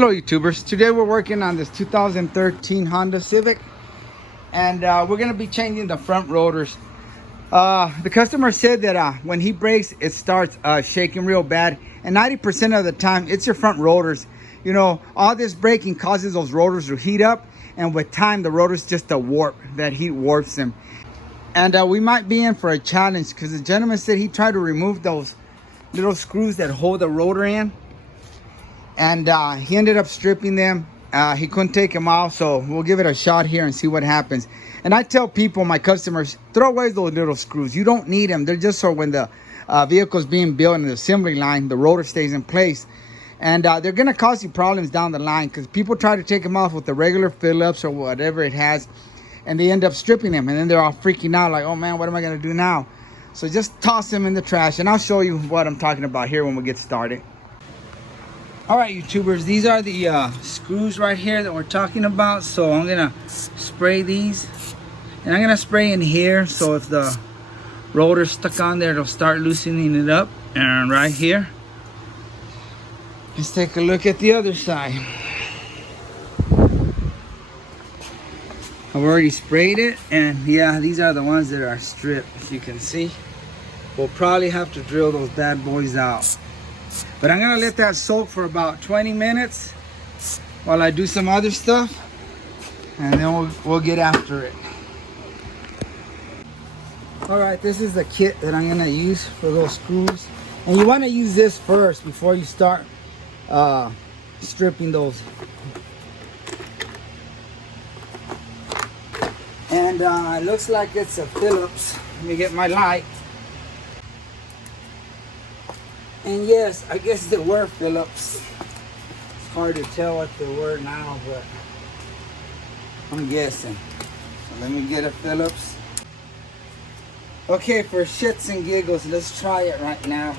Hello YouTubers, today we're working on this 2013 Honda Civic, and we're going to be changing the front rotors. The customer said that when he brakes it starts shaking real bad, and 90% of the time it's your front rotors. You know, all this braking causes those rotors to heat up, and with time the rotors just warp. That heat warps them, and we might be in for a challenge because the gentleman said he tried to remove those little screws that hold the rotor in, and he ended up stripping them. He couldn't take them off, so we'll give it a shot here and see what happens. And I tell people, my customers, throw away those little screws. You don't need them. They're just so when the vehicle's being built in the assembly line, the rotor stays in place. And they're going to cause you problems down the line because people try to take them off with the regular Phillips or whatever it has, and they end up stripping them, and then they're all freaking out like, oh man, what am I going to do now? So just toss them in the trash, and I'll show you what I'm talking about here when we get started. All right, YouTubers, these are the screws right here that we're talking about. So I'm gonna spray these, and I'm gonna spray in here, so if the rotor's stuck on there, it'll start loosening it up. And right here, let's take a look at the other side. I've already sprayed it, and yeah, these are the ones that are stripped, as you can see. We'll probably have to drill those bad boys out. But I'm gonna let that soak for about 20 minutes while I do some other stuff, and then we'll get after it. All right, this is the kit that I'm gonna use for those screws. And you wanna use this first before you start stripping those. And it looks like it's a Phillips. Let me get my light. And yes, I guess they were Phillips. It's hard to tell what they were now, but I'm guessing. So let me get a Phillips. Okay, for shits and giggles, let's try it right now.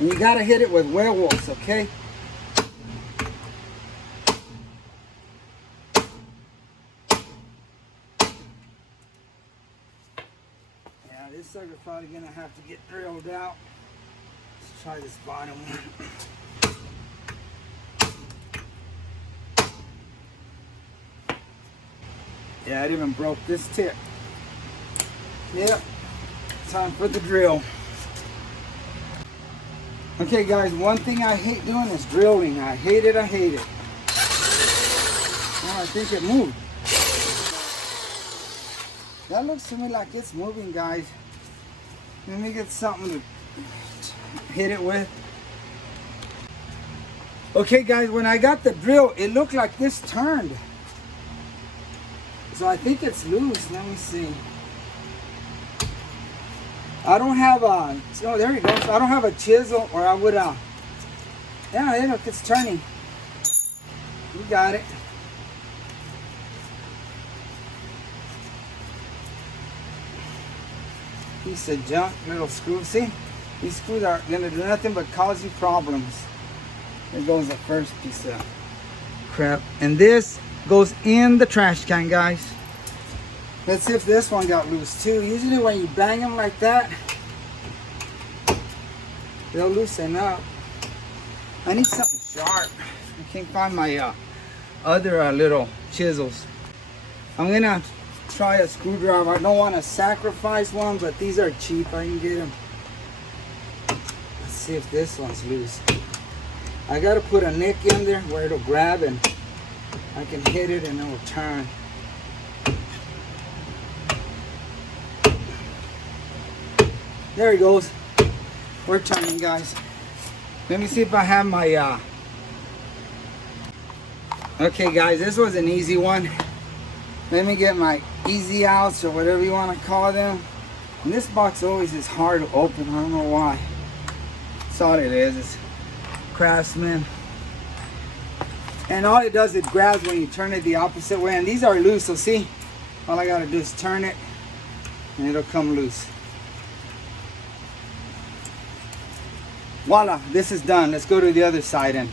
And you gotta hit it with werewolves, okay? Yeah, this sucker's probably gonna have to get drilled out. Let's try this bottom one. Yeah, it even broke this tip. Yep, time for the drill. Okay guys, one thing I hate doing is drilling. I hate it, I hate it. Oh, I think it moved. That looks to me like it's moving, guys. Let me get something to hit it with. Okay guys, when I got the drill, it looked like this turned. So I think it's loose. Let me see. I don't have a, oh there you go. So I don't have a chisel, or I would, yeah, look, it's turning. You got it. Piece of junk, little screw. See? These screws are gonna do nothing but cause you problems. There goes the first piece of crap. And this goes in the trash can, guys. Let's see if this one got loose too. Usually when you bang them like that, they'll loosen up. I need something sharp. I can't find my other little chisels. I'm gonna try a screwdriver. I don't want to sacrifice one, but these are cheap. I can get them. Let's see if this one's loose. I gotta put a nick in there where it'll grab and I can hit it and it will turn. There it goes. We're turning, guys. Let me see if I have my okay guys, this was an easy one. Let me get my easy outs, or whatever you want to call them. And this box always is hard to open. I don't know why. That's all it is. It's Craftsman. And all it does, it grabs when you turn it the opposite way. And these are loose, so see, all I gotta do is turn it and it'll come loose. Voila, this is done. Let's go to the other side and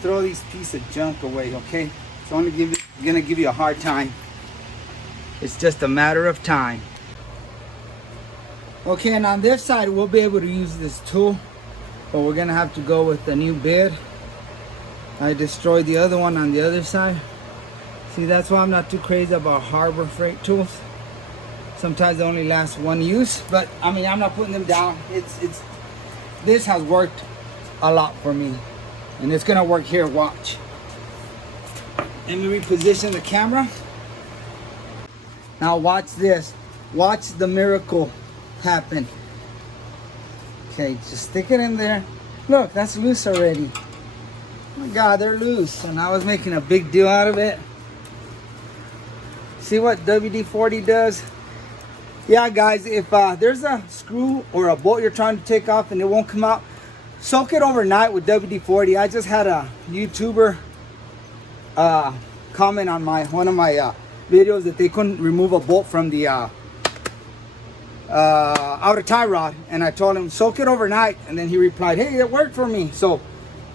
throw these pieces of junk away, okay? So I'm gonna give you a hard time. It's just a matter of time. Okay, and on this side, we'll be able to use this tool, but we're gonna have to go with the new bit. I destroyed the other one on the other side. See, that's why I'm not too crazy about Harbor Freight tools. Sometimes they only last one use, but I mean, I'm not putting them down. This has worked a lot for me, and it's gonna work here. Watch. Let me reposition the camera. Now watch this. Watch the miracle happen. Okay, just stick it in there. Look, that's loose already. Oh my God, they're loose. So now I was making a big deal out of it. See what WD-40 does? Yeah, guys, if there's a screw or a bolt you're trying to take off and it won't come out, soak it overnight with WD-40. I just had a YouTuber comment on one of my videos that they couldn't remove a bolt from the outer tie rod, and I told him soak it overnight, and then he replied, hey, it worked for me. So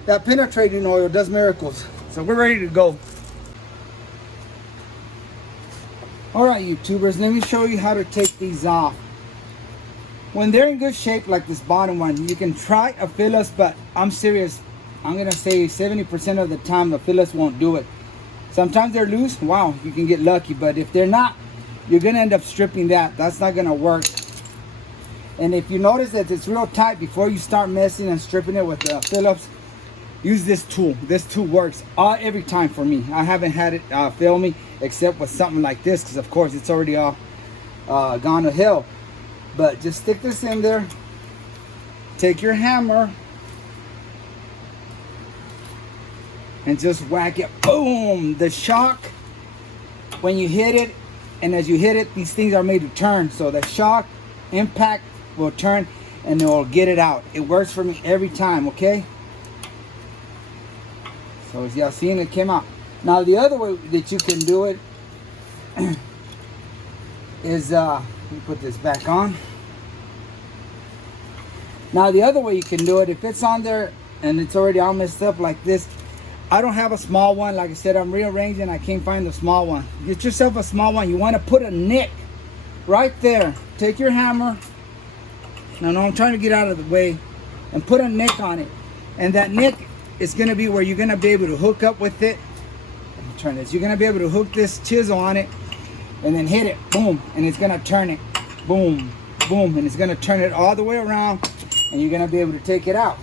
that penetrating oil does miracles. So we're ready to go. All right, YouTubers, let me show you how to take these off. When they're in good shape, like this bottom one, you can try a Phillips, but I'm serious. I'm gonna say 70% of the time the Phillips won't do it. Sometimes they're loose, wow, you can get lucky, but if they're not, you're gonna end up stripping that. That's not gonna work. And if you notice that it's real tight, before you start messing and stripping it with the Phillips, use this tool. This tool works every time for me. I haven't had it fail me, except with something like this, because of course it's already all gone to hell. But just stick this in there, take your hammer, and just whack it. Boom! The shock, when you hit it, and as you hit it, these things are made to turn. So the shock impact will turn and it will get it out. It works for me every time, okay? So as y'all seen, it came out. Now the other way that you can do it is, let me put this back on. Now the other way you can do it, if it's on there and it's already all messed up like this, I don't have a small one. Like I said, I'm rearranging. I can't find the small one. Get yourself a small one. You want to put a nick right there. Take your hammer. Now I'm trying to get out of the way, and put a nick on it. And that nick is going to be where you're going to be able to hook up with it. Let me turn this. You're going to be able to hook this chisel on it and then hit it. Boom. And it's going to turn it. Boom. Boom. And it's going to turn it all the way around, and you're going to be able to take it out.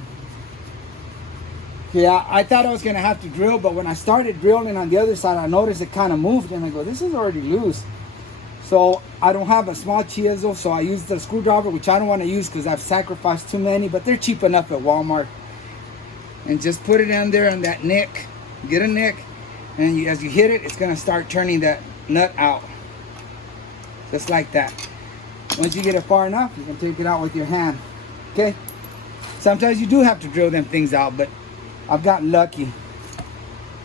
Yeah, I thought I was going to have to drill, but when I started drilling on the other side, I noticed it kind of moved, and I go, this is already loose. So I don't have a small chisel, so I use the screwdriver, which I don't want to use because I've sacrificed too many, but they're cheap enough at Walmart. And just put it in there on that nick. Get a nick, and as you hit it, it's going to start turning that nut out. Just like that. Once you get it far enough, you can take it out with your hand. Okay? Sometimes you do have to drill them things out, but I've gotten lucky.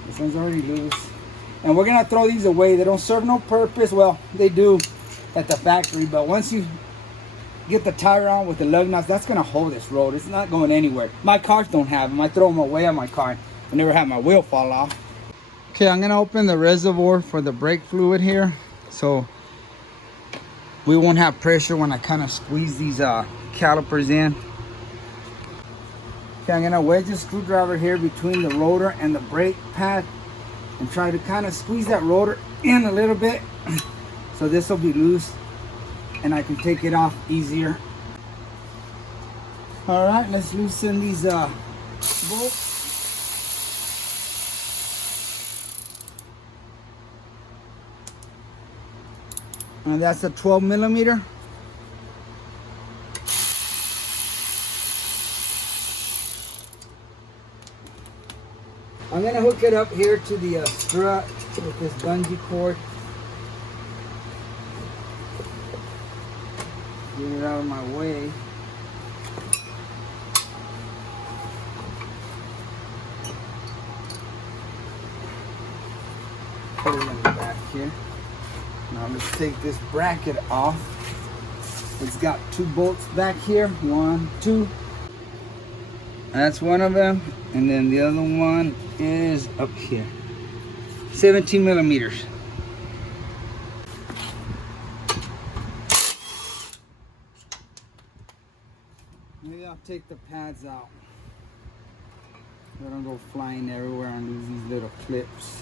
This one's already loose. And we're going to throw these away. They don't serve no purpose. Well, they do at the factory, but once you get the tire on with the lug nuts, that's going to hold this road. It's not going anywhere. My cars don't have them. I throw them away on my car. I never had my wheel fall off. Okay, I'm going to open the reservoir for the brake fluid here, so we won't have pressure when I kind of squeeze these calipers in. Okay, I'm going to wedge the screwdriver here between the rotor and the brake pad and try to kind of squeeze that rotor in a little bit so this will be loose and I can take it off easier. All right, let's loosen these bolts. And that's a 12 millimeter. I'm going to hook it up here to the strut with this bungee cord. Get it out of my way. Put it in the back here. Now let's take this bracket off. It's got two bolts back here. 1, 2. That's one of them. And then the other one is up here. 17 millimeters. Maybe I'll take the pads out. They don't go flying everywhere and lose these little clips.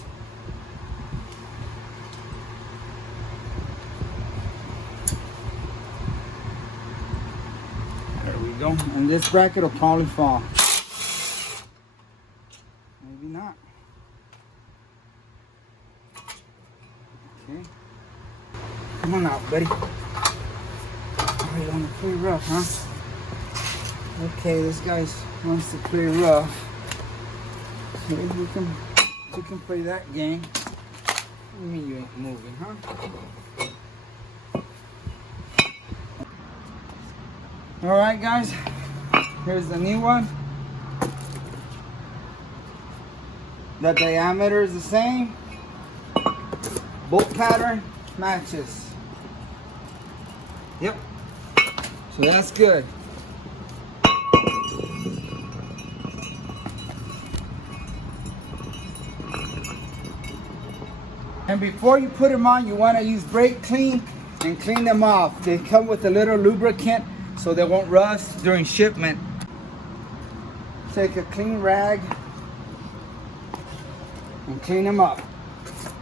There we go. And this bracket will probably fall. Maybe not. Okay. Come on out, buddy. Oh, you want to play rough, huh? Okay, this guy wants to play rough. Maybe we can play that game. What do you mean you ain't moving, huh? Alright guys, here's the new one. The diameter is the same. Bolt pattern matches. Yep. So that's good. And before you put them on, you want to use brake clean and clean them off. They come with a little lubricant so they won't rust during shipment. Take a clean rag and clean them up.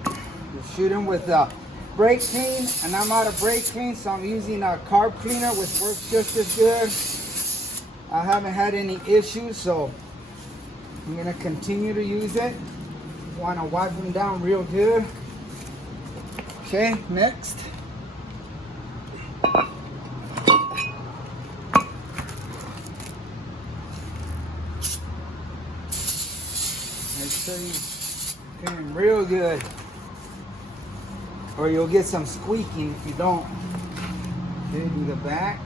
You shoot them with brake clean, and I'm out of brake clean, so I'm using a carb cleaner, which works just as good. I haven't had any issues, so I'm gonna continue to use it. Want to wipe them down real good. Okay, next. Make sure you clean them real good, or you'll get some squeaking if you don't. Okay, do the back.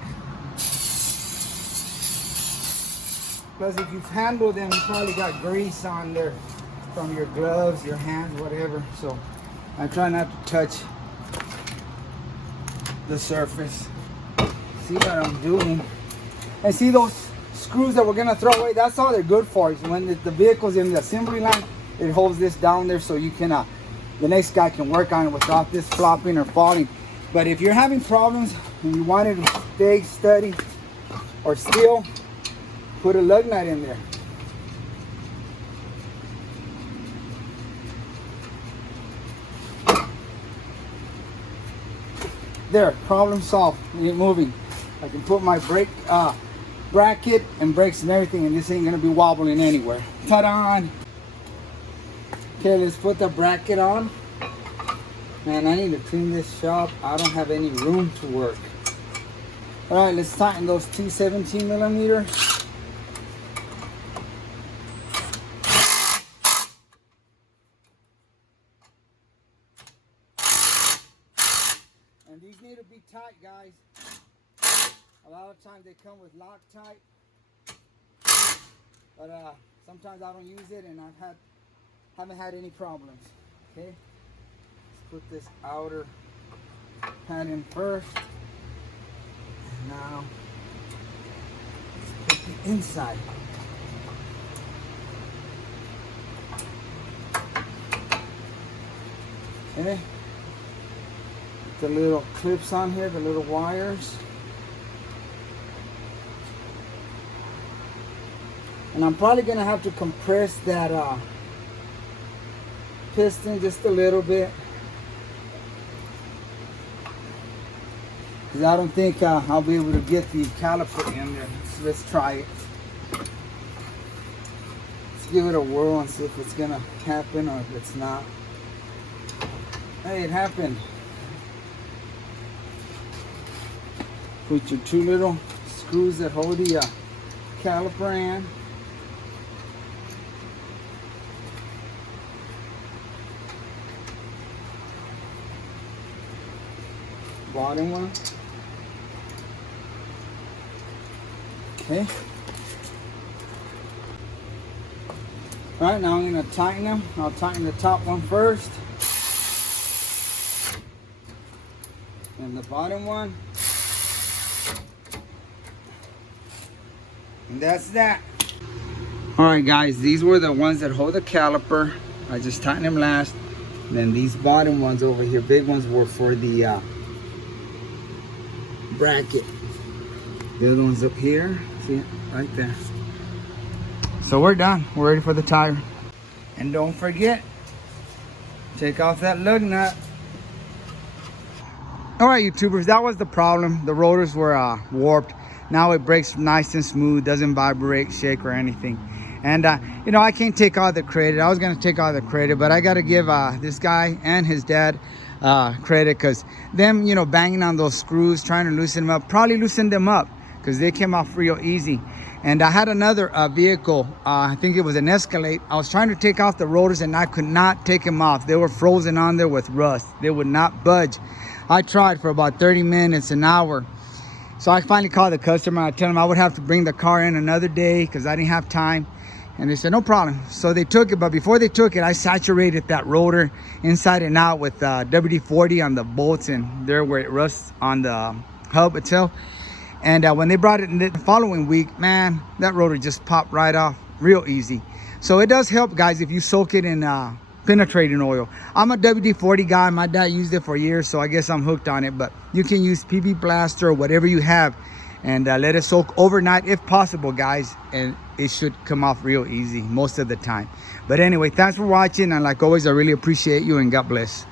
Plus, if you've handled them, you probably got grease on there from your gloves, your hands, whatever. So I try not to touch the surface. See what I'm doing? And see those screws that we're gonna throw away? That's all they're good for. Is when the vehicle's in the assembly line, it holds this down there so you can, the next guy can work on it without this flopping or falling. But if you're having problems and you want it to stay steady or still, put a lug nut in there. There, problem solved. It ain't moving. I can put my brake bracket and brakes and everything, and this ain't gonna be wobbling anywhere. Ta-da! Okay, let's put the bracket on. Man, I need to clean this shop. I don't have any room to work. All right, let's tighten those two 17mm. And these need to be tight, guys. A lot of times they come with Loctite, but sometimes I don't use it, and haven't had any problems. Okay, let's put this outer pad in first. Now let's put the inside. Okay. The little clips on here, the little wires. And I'm probably gonna have to compress that piston just a little bit, because I don't think I'll be able to get the caliper in there. So let's try it. Let's give it a whirl and see if it's gonna happen or if it's not. Hey, it happened. Put your two little screws that hold the caliper in. Bottom one. Okay. All right, now I'm going to tighten them. I'll tighten the top one first. And the bottom one. And that's that. All right, guys, these were the ones that hold the caliper. I just tightened them last. And then these bottom ones over here, big ones, were for the bracket. The other one's up here. See it? Right there. So we're done. We're ready for the tire. And don't forget, take off that lug nut. All right, YouTubers, that was the problem. The rotors were warped. Now it brakes nice and smooth, doesn't vibrate, shake, or anything. And you know, I can't take all the credit. I was gonna take all the credit, but I gotta give this guy and his dad credit, because them, you know, banging on those screws, trying to loosen them up, probably loosened them up, because they came off real easy. And I had another vehicle, I think it was an Escalade. I was trying to take off the rotors and I could not take them off. They were frozen on there with rust. They would not budge. I tried for about 30 minutes, an hour. So I finally called the customer. I told them I would have to bring the car in another day because I didn't have time. And they said, no problem. So they took it, but before they took it, I saturated that rotor inside and out with WD-40 on the bolts and there where it rusts on the hub itself. And when they brought it in the following week, man, that rotor just popped right off real easy. So it does help, guys, if you soak it in penetrating oil. I'm a WD-40 guy. My dad used it for years, so I guess I'm hooked on it. But you can use PB Blaster or whatever you have and let it soak overnight if possible, guys. And it should come off real easy most of the time. But anyway, thanks for watching. And like always, I really appreciate you and God bless.